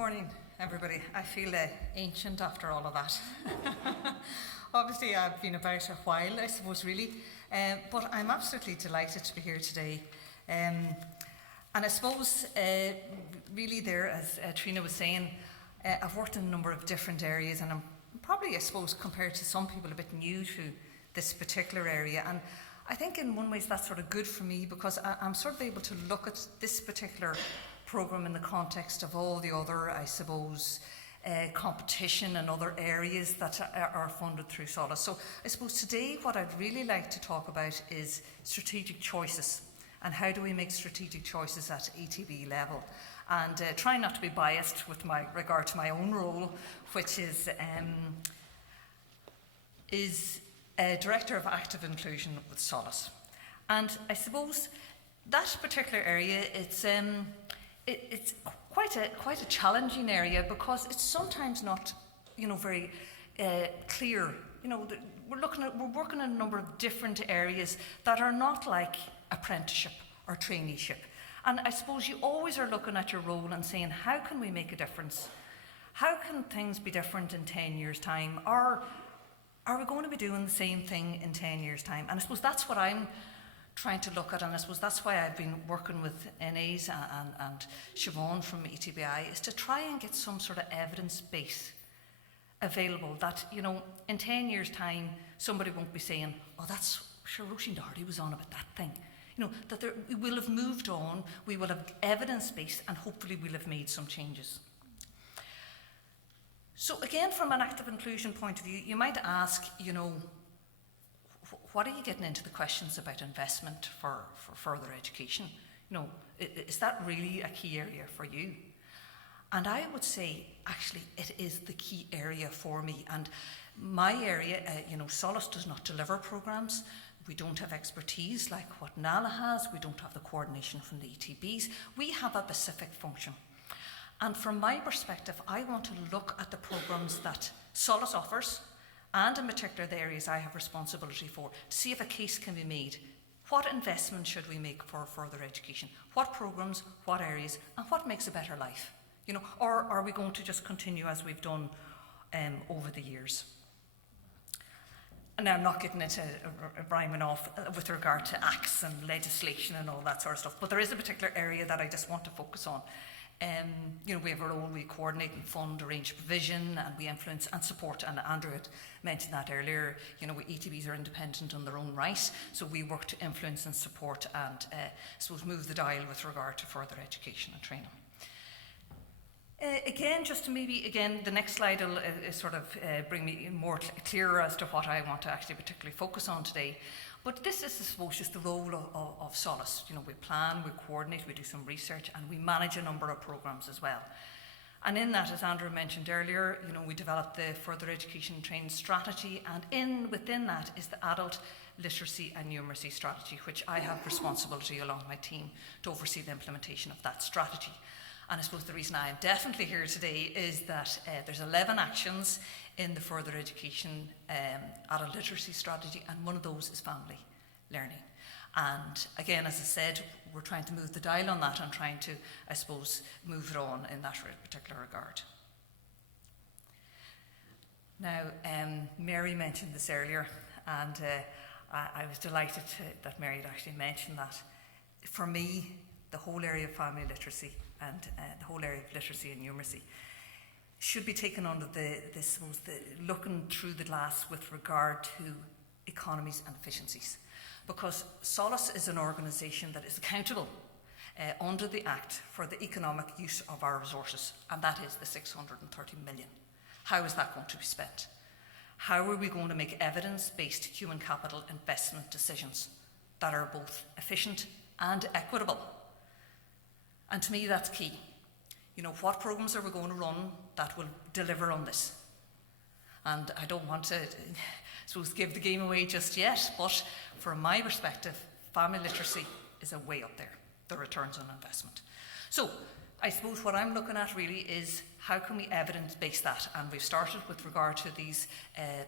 Morning, everybody. I feel ancient after all of that. Obviously, I've been about a while, I suppose, really, but I'm absolutely delighted to be here today. And I suppose, really there, as Trina was saying, I've worked in a number of different areas, and I'm probably, I suppose, compared to some people, a bit new to this particular area. And I think in one way that's sort of good for me, because I'm sort of able to look at this particular programme in the context of all the other, I suppose, competition and other areas that are funded through SOLAS. So I suppose today what I'd really like to talk about is strategic choices, and how do we make strategic choices at ETB level, and try not to be biased with my regard to my own role, which is Director of Active Inclusion with SOLAS. And I suppose that particular area, it's quite a challenging area, because it's sometimes not, very clear. We're working in a number of different areas that are not like apprenticeship or traineeship. And I suppose you always are looking at your role and saying, how can we make a difference? How can things be different in 10 years' time? Or are we going to be doing the same thing in 10 years' time? And I suppose that's what I'm trying to look at, and I suppose that's why I've been working with Ennis and Siobhan from ETBI, is to try and get some sort of evidence base available that, in 10 years' time, somebody won't be saying, oh, that's sure Roisín Doherty was on about that thing. That we will have moved on, we will have evidence base, and hopefully we'll have made some changes. So again, from an active inclusion point of view, you might ask, what are you getting into the questions about investment for further education? Is that really a key area for you? And I would say, actually, it is the key area for me. And my area, SOLAS does not deliver programmes. We don't have expertise like what NALA has. We don't have the coordination from the ETBs. We have a specific function. And from my perspective, I want to look at the programmes that SOLAS offers, and in particular the areas I have responsibility for, to see if a case can be made. What investment should we make for further education? What programmes, what areas, and what makes a better life? Or are we going to just continue as we've done over the years? And now I'm not getting into rhyming off with regard to acts and legislation and all that sort of stuff, but there is a particular area that I just want to focus on. We have our own, we coordinate and fund, arrange provision, and we influence and support. And Andrew had mentioned that earlier. ETBs are independent on their own right, so we work to influence and support and, move the dial with regard to further education and training. Again, just to the next slide will sort of bring me more clearer as to what I want to actually particularly focus on today. But this is, I suppose, just the role of SOLAS. We plan, we coordinate, we do some research, and we manage a number of programmes as well. And in that, as Andrew mentioned earlier, we developed the further education and training strategy, and within that is the adult literacy and numeracy strategy, which I have responsibility along my team to oversee the implementation of that strategy. And I suppose the reason I am definitely here today is that there's 11 actions in the further education adult literacy strategy, and one of those is family learning. And again, as I said, we're trying to move the dial on that and trying to, I suppose, move it on in that particular regard. Now, Mary mentioned this earlier, and I was delighted that Mary had actually mentioned that. For me, the whole area of family literacy and the whole area of literacy and numeracy should be taken under the looking through the glass with regard to economies and efficiencies. Because SOLAS is an organisation that is accountable under the Act for the economic use of our resources, and that is the 630 million. How is that going to be spent? How are we going to make evidence-based human capital investment decisions that are both efficient and equitable? And to me, that's key. What programmes are we going to run that will deliver on this? And I don't want to, give the game away just yet, but from my perspective, family literacy is a way up there, the returns on investment. So I suppose what I'm looking at really is how can we evidence-base that? And we've started with regard to these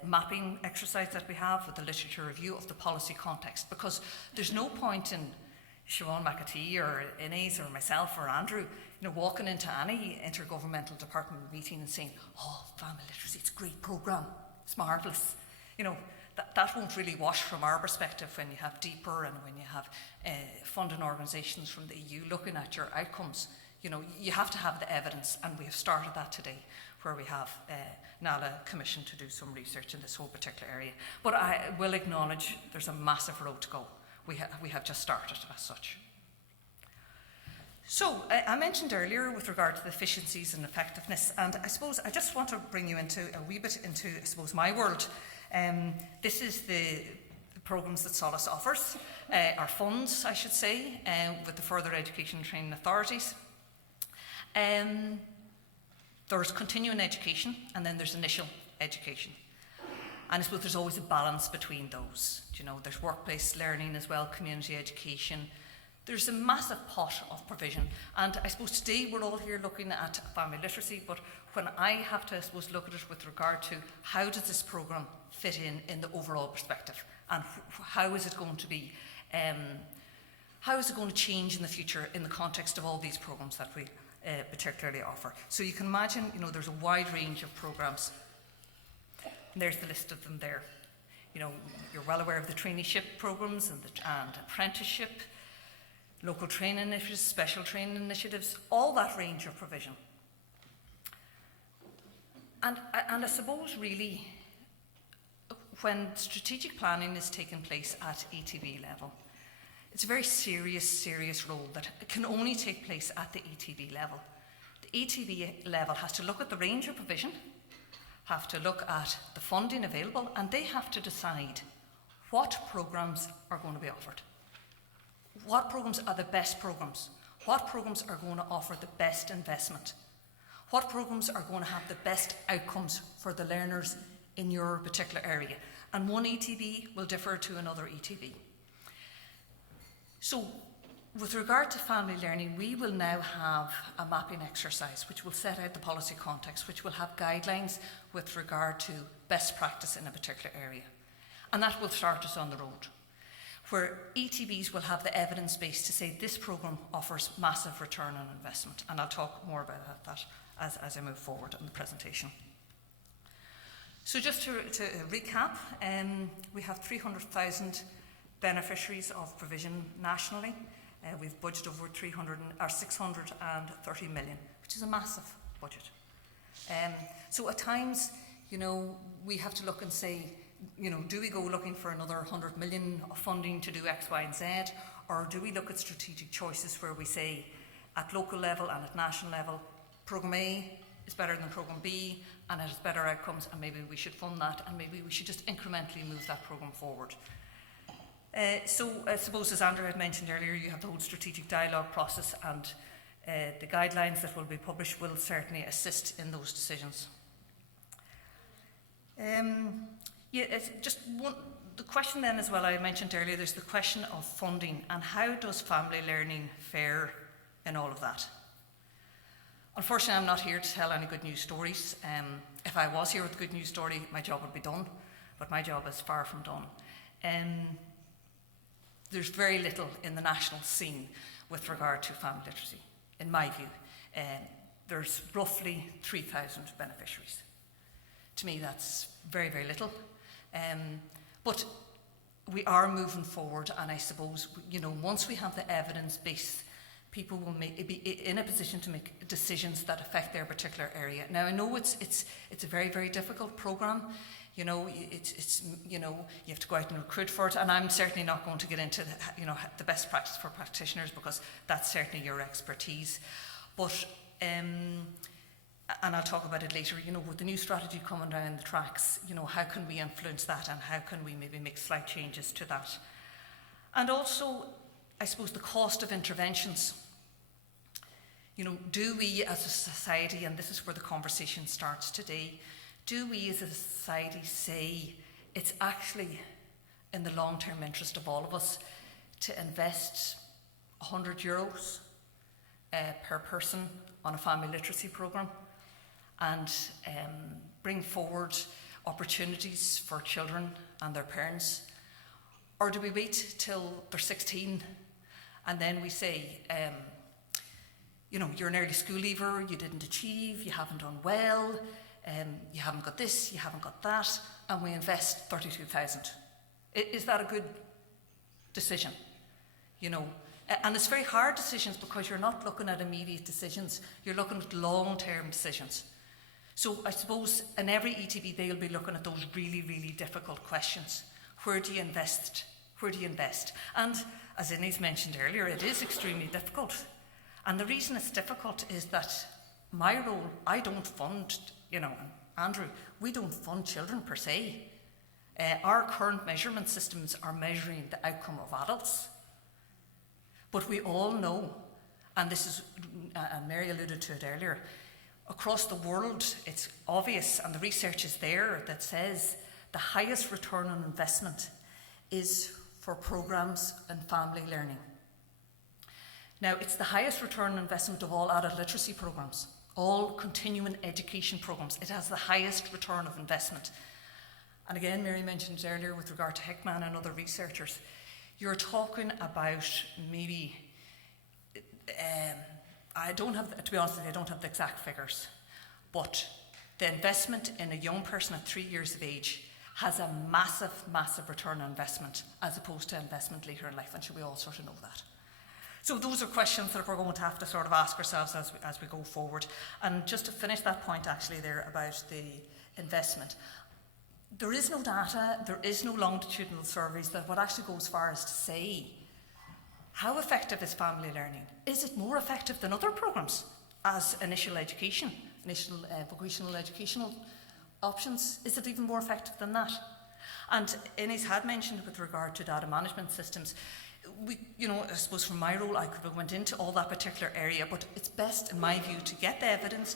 mapping exercises that we have with the literature review of the policy context, because there's no point in Siobhan McAtee or Ennis or myself or Andrew, walking into any intergovernmental department meeting and saying, oh, family literacy, it's a great programme, it's marvellous. That won't really wash from our perspective when you have deeper and when you have funding organisations from the EU looking at your outcomes. You have to have the evidence, and we have started that today, where we have NALA commissioned to do some research in this whole particular area. But I will acknowledge there's a massive road to go. We have just started as such. So I mentioned earlier with regard to the efficiencies and effectiveness, and I suppose I just want to bring you into a wee bit into, I suppose, my world. This is the programmes that SOLAS offers, our funds, I should say, with the Further Education and Training Authorities. There's continuing education, and then there's initial education. And I suppose there's always a balance between those. There's workplace learning as well, community education. There's a massive pot of provision. And I suppose today we're all here looking at family literacy, but when I have to, I suppose, look at it with regard to how does this programme fit in the overall perspective, and how is it going to be, how is it going to change in the future in the context of all these programmes that we particularly offer. So you can imagine, there's a wide range of programmes. There's the list of them there. You're well aware of the traineeship programmes and apprenticeship, local training initiatives, special training initiatives, all that range of provision. And I suppose really, when strategic planning is taking place at ETB level, it's a very serious role that can only take place at the ETB level. The ETB level has to look at the range of provision, have to look at the funding available, and they have to decide what programmes are going to be offered. What programmes are the best programmes? What programmes are going to offer the best investment? What programmes are going to have the best outcomes for the learners in your particular area? And one ETB will differ to another ETB. So, with regard to family learning, we will now have a mapping exercise which will set out the policy context, which will have guidelines with regard to best practice in a particular area. And that will start us on the road, where ETBs will have the evidence base to say this programme offers massive return on investment. And I'll talk more about that as I move forward in the presentation. So just to recap, we have 300,000 beneficiaries of provision nationally. We've budgeted over 630 million, which is a massive budget. So at times, we have to look and say, do we go looking for another 100 million of funding to do X, Y, and Z, or do we look at strategic choices where we say, at local level and at national level, Programme A is better than Programme B, and it has better outcomes, and maybe we should fund that, and maybe we should just incrementally move that programme forward. So I suppose, as Andrew had mentioned earlier, you have the whole strategic dialogue process, and the guidelines that will be published will certainly assist in those decisions. It's just one. The question then as well, I mentioned earlier, there's the question of funding, and how does family learning fare in all of that? Unfortunately, I'm not here to tell any good news stories. If I was here with a good news story, my job would be done, but my job is far from done. There's very little in the national scene with regard to family literacy, in my view. There's roughly 3,000 beneficiaries. To me, that's very, very little. But we are moving forward, and I suppose, once we have the evidence base, people will be in a position to make decisions that affect their particular area. Now, I know it's a very, very difficult programme. You have to go out and recruit for it, and I'm certainly not going to get into the best practice for practitioners, because that's certainly your expertise. But and I'll talk about it later. With the new strategy coming down the tracks, how can we influence that, and how can we maybe make slight changes to that? And also, I suppose, the cost of interventions. Do we as a society, and this is where the conversation starts today, do we as a society say it's actually in the long-term interest of all of us to invest €100 per person on a family literacy programme and bring forward opportunities for children and their parents? Or do we wait till they're 16 And then we say, you're an early school leaver, you didn't achieve, you haven't done well, you haven't got this, you haven't got that, and we invest 32,000. Is that a good decision? And it's very hard decisions because you're not looking at immediate decisions, you're looking at long-term decisions. So I suppose in every ETB they'll be looking at those really, really difficult questions. Where do you invest? Where do you invest? And as Ennis mentioned earlier, it is extremely difficult. And the reason it's difficult is that my role, I don't fund, Andrew, we don't fund children per se. Our current measurement systems are measuring the outcome of adults. But we all know, and this is, and Mary alluded to it earlier, across the world it's obvious, and the research is there that says the highest return on investment is for programmes in family learning. Now, it's the highest return on investment of all adult literacy programmes, all continuing education programmes. It has the highest return of investment. And again, Mary mentioned earlier with regard to Hickman and other researchers, you're talking about maybe, to be honest with you, I don't have the exact figures, but the investment in a young person at 3 years of age has a massive, massive return on investment as opposed to investment later in life, and should we all sort of know that? So those are questions that we're going to have to sort of ask ourselves as we go forward. And just to finish that point actually there about the investment, there is no data, there is no longitudinal surveys that would actually go as far as to say how effective is family learning? Is it more effective than other programmes as initial education, initial vocational educational options? Is it even more effective than that? And Ennis had mentioned with regard to data management systems, I suppose from my role I could have went into all that particular area, but it's best in my view to get the evidence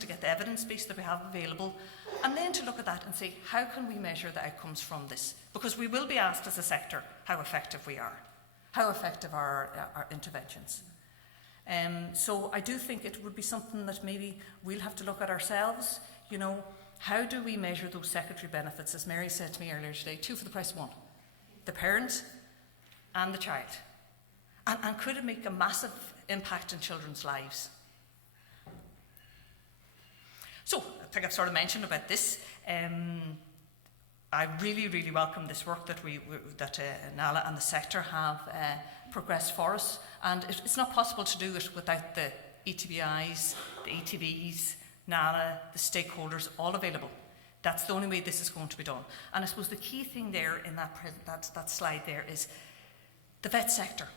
base that we have available, and then to look at that and say, how can we measure the outcomes from this? Because we will be asked as a sector how effective we are, how effective are our interventions. So I do think it would be something that maybe we'll have to look at ourselves. How do we measure those secondary benefits? As Mary said to me earlier today, 2 for the price of 1. The parent and the child. And could it make a massive impact in children's lives? So, I think I've sort of mentioned about this. I really, really welcome this work that NALA and the sector have progressed for us. And it's not possible to do it without the ETBIs, the ETBs, NALA, the stakeholders, all available. That's the only way this is going to be done. And I suppose the key thing there in that slide there is the vet sector,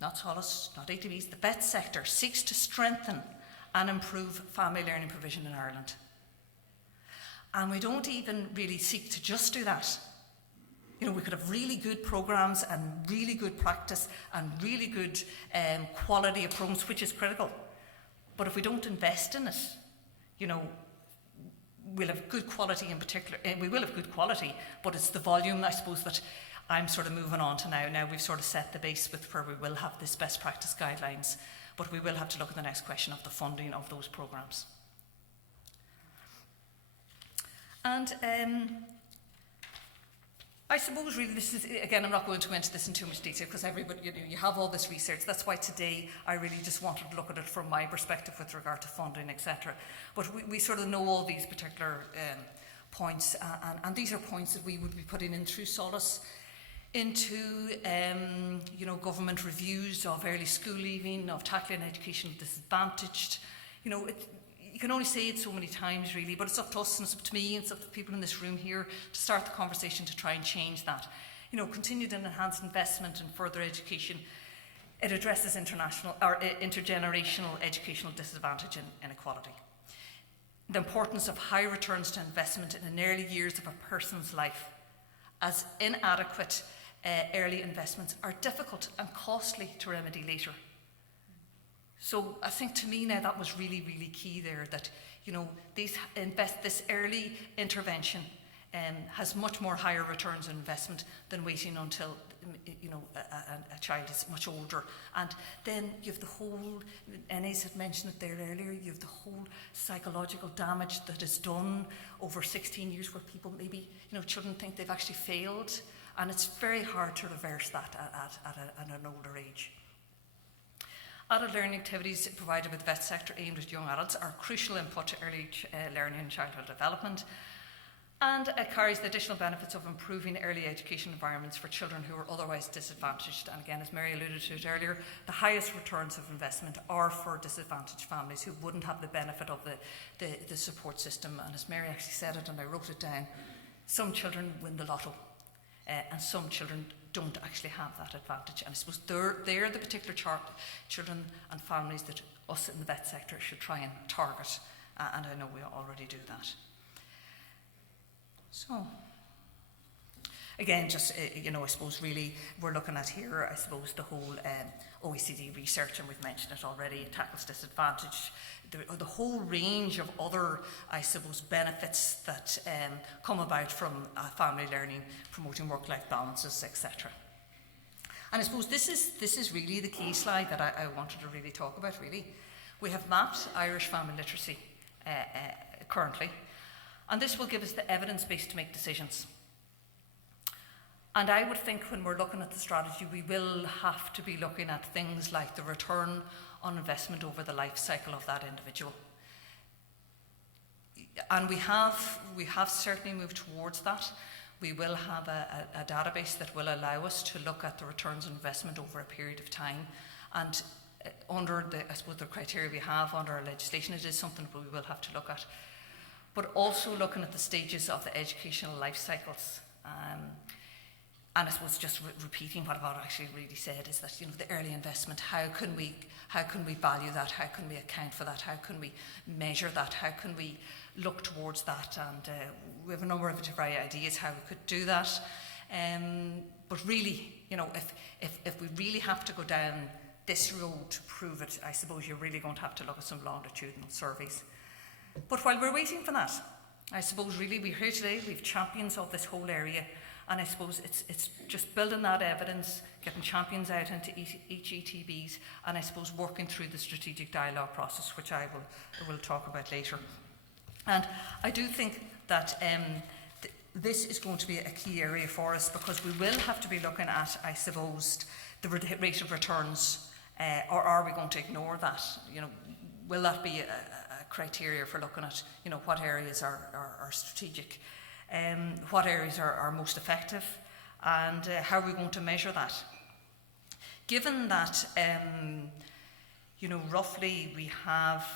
not SOLAS, not ETBs, the vet sector seeks to strengthen and improve family learning provision in Ireland. And we don't even really seek to just do that. We could have really good programmes and really good practice and really good quality of programmes, which is critical. But if we don't invest in it, we'll have good quality in particular. We will have good quality, but it's the volume, I suppose, that I'm sort of moving on to now. Now we've sort of set the base with where we will have this best practice guidelines, but we will have to look at the next question of the funding of those programmes. And I suppose really this is, again, I'm not going to go into this in too much detail because everybody, you have all this research. That's why today I really just wanted to look at it from my perspective with regard to funding, etc. But we sort of know all these particular points, and these are points that we would be putting in through SOLAS into government reviews of early school leaving, of tackling educational disadvantaged. You can only say it so many times really, but it's up to us and it's up to me and it's up to people in this room here to start the conversation to try and change that. Continued and enhanced investment in further education. It addresses intergenerational educational disadvantage and inequality. The importance of high returns to investment in the early years of a person's life, as inadequate early investments are difficult and costly to remedy later. So I think to me now that was really, really key there, that this early intervention has much more higher returns on investment than waiting until a child is much older. And then you have the whole, Ennis had mentioned it there earlier, you have the whole psychological damage that is done over 16 years where people maybe, children think they've actually failed, and it's very hard to reverse that at an older age. Adult learning activities provided by the vet sector aimed at young adults are crucial input to early learning and childhood development, and it carries the additional benefits of improving early education environments for children who are otherwise disadvantaged. And again, as Mary alluded to it earlier, the highest returns of investment are for disadvantaged families who wouldn't have the benefit of the support system. And as Mary actually said it, and I wrote it down, some children win the lotto, and some children don't actually have that advantage. And I suppose they're the particular children and families that us in the vet sector should try and target, and I know we already do that. So, again, just, I suppose really we're looking at here, I suppose, the whole OECD research, and we've mentioned it already, it tackles disadvantage, the whole range of other, I suppose, benefits that come about from family learning, promoting work-life balances, etc. And I suppose this is really the key slide that I wanted to really talk about, really. We have mapped Irish family literacy currently, and this will give us the evidence base to make decisions. And I would think when we're looking at the strategy, we will have to be looking at things like the return on investment over the life cycle of that individual. And we have certainly moved towards that. We will have a database that will allow us to look at the returns on investment over a period of time. And under the criteria we have under our legislation, it is something that we will have to look at. But also looking at the stages of the educational life cycles. And I suppose just repeating what I've actually really said is that, the early investment, how can we value that? How can we account for that? How can we measure that? How can we look towards that? And we have a number of different ideas how we could do that. But really, if we really have to go down this road to prove it, I suppose you're really going to have to look at some longitudinal surveys. But while we're waiting for that, I suppose really we're here today, we've champions of this whole area, and I suppose it's just building that evidence, getting champions out into each ETBs, and I suppose working through the strategic dialogue process, which I will talk about later. And I do think that this is going to be a key area for us, because we will have to be looking at, I suppose, the rate of returns, or are we going to ignore that? Will that be a criteria for looking at, what areas are strategic, what areas are most effective, and how are we going to measure that? Given that, roughly we have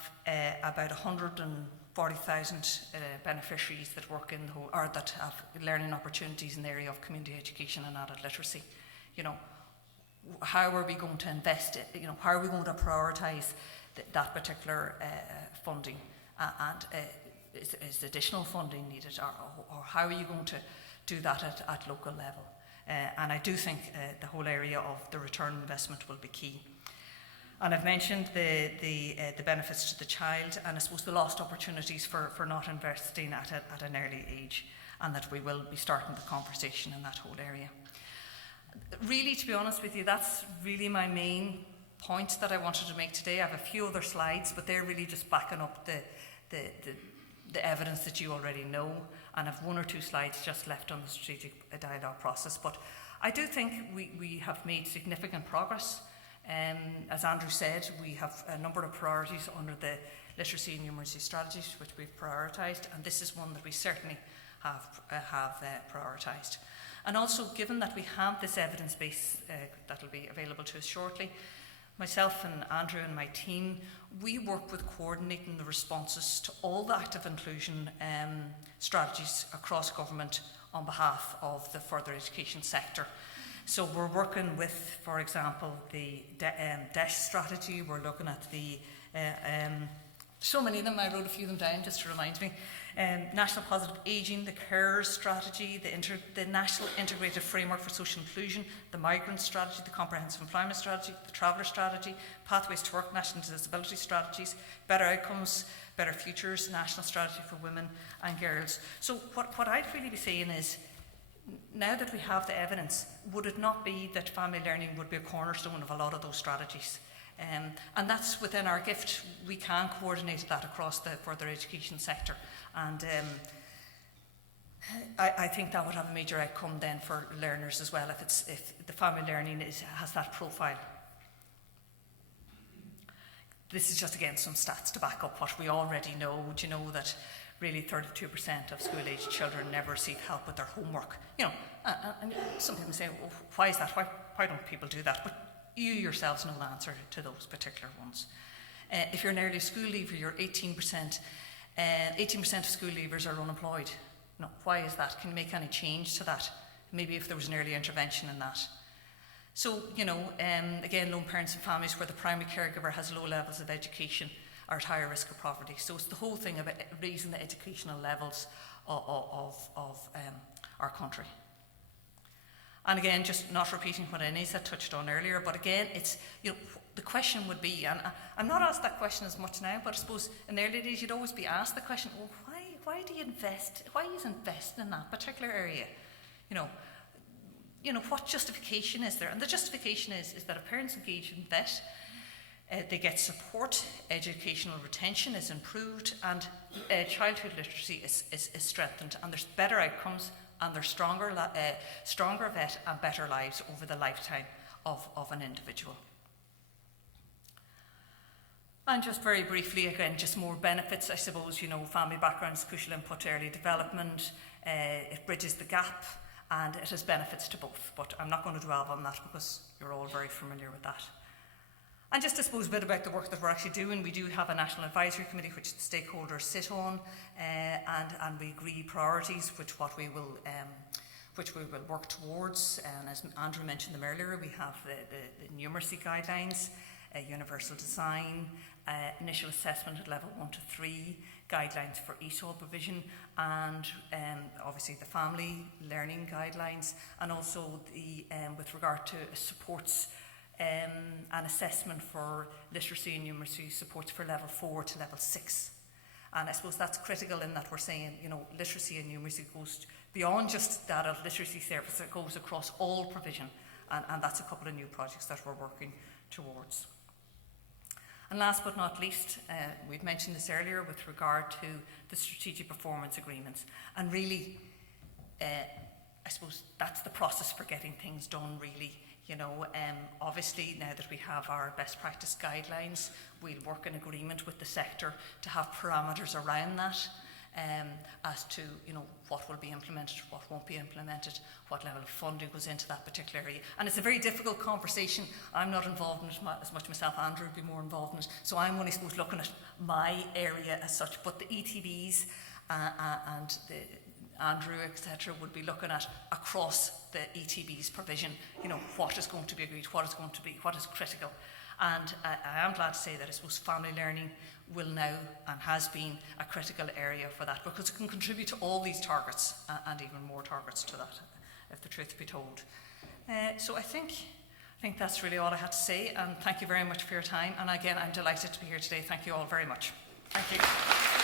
about 140,000 beneficiaries that work in the whole, or that have learning opportunities in the area of community education and adult literacy. How are we going to invest it? How are we going to prioritise that particular funding, and is additional funding needed, or how are you going to do that at local level? And I do think the whole area of the return on investment will be key. And I've mentioned the benefits to the child, and I suppose the lost opportunities for not investing at an early age, and that we will be starting the conversation in that whole area. Really, to be honest with you, that's really my main point that I wanted to make today. I have a few other slides, but they're really just backing up the evidence that you already know, and I've one or two slides just left on the strategic dialogue process. But I do think we have made significant progress. As Andrew said, we have a number of priorities under the literacy and numeracy strategies which we've prioritised, and this is one that we certainly have prioritised. And also, given that we have this evidence base that will be available to us shortly, myself and Andrew and my team, we work with coordinating the responses to all the active inclusion strategies across government on behalf of the further education sector. So we're working with, for example, the DESH strategy. We're looking at the, so many of them, I wrote a few of them down just to remind me. National Positive Ageing, the CARES strategy, the National Integrated Framework for Social Inclusion, the Migrant Strategy, the Comprehensive Employment Strategy, the Traveller Strategy, Pathways to Work, National Disability Strategies, Better Outcomes, Better Futures, National Strategy for Women and Girls. So what I'd really be saying is, now that we have the evidence, would it not be that family learning would be a cornerstone of a lot of those strategies? And that's within our gift. We can coordinate that across the further education sector. And I think that would have a major outcome then for learners as well, if the family learning has that profile. this is just again some stats to back up what we already know. Do you know that really 32% of school-age children never receive help with their homework? You know, and some people say, well, why is that? Why don't people do that? But you yourselves know the answer to those particular ones. If you're an early school leaver, you're 18%. 18% of school leavers are unemployed. No, why is that? Can you make any change to that? Maybe if there was an early intervention in that. So, you know, again, lone parents and families where the primary caregiver has low levels of education are at higher risk of poverty. So it's the whole thing about raising the educational levels of our country. And again, just not repeating what Ennis had touched on earlier, but again, it's, you know, the question would be, and I'm not asked that question as much now, but I suppose in the early days you'd always be asked the question, well, why do you invest? Why is investing in that particular area? You know, what justification is there? And the justification is that if parents engage in vet, they get support, educational retention is improved, and childhood literacy is strengthened, and there's better outcomes, and there's stronger vet and better lives over the lifetime of an individual. And just very briefly, again, just more benefits, I suppose, you know, family backgrounds, crucial input to early development, it bridges the gap, and it has benefits to both. But I'm not going to dwell on that because you're all very familiar with that. And just, I suppose, a bit about the work that we're actually doing. We do have a National Advisory Committee which the stakeholders sit on, and we agree priorities, which we will work towards. And as Andrew mentioned them earlier, we have the numeracy guidelines, universal design, initial assessment at level 1 to 3, guidelines for ESOL provision, and obviously the family learning guidelines, and also the with regard to supports and assessment for literacy and numeracy supports for level 4 to level 6. And I suppose that's critical in that we're saying, you know, literacy and numeracy goes beyond just the adult literacy service, it goes across all provision, and that's a couple of new projects that we're working towards. And last but not least, we've mentioned this earlier with regard to the strategic performance agreements. And really, I suppose that's the process for getting things done, really. You know, obviously now that we have our best practice guidelines, we'll work in agreement with the sector to have parameters around that, as to, you know, what will be implemented, what won't be implemented, what level of funding goes into that particular area. And it's a very difficult conversation. I'm not involved in it as much myself. Andrew would be more involved in it. So I'm only, supposed looking at my area as such, but the ETBs and the Andrew, etc., would be looking at across the ETB's provision, you know, what is going to be agreed, what is critical. And I am glad to say that I suppose family learning will now and has been a critical area for that, because it can contribute to all these targets and even more targets to that, if the truth be told. So I think that's really all I had to say, and thank you very much for your time. And again, I'm delighted to be here today. Thank you all very much. Thank you.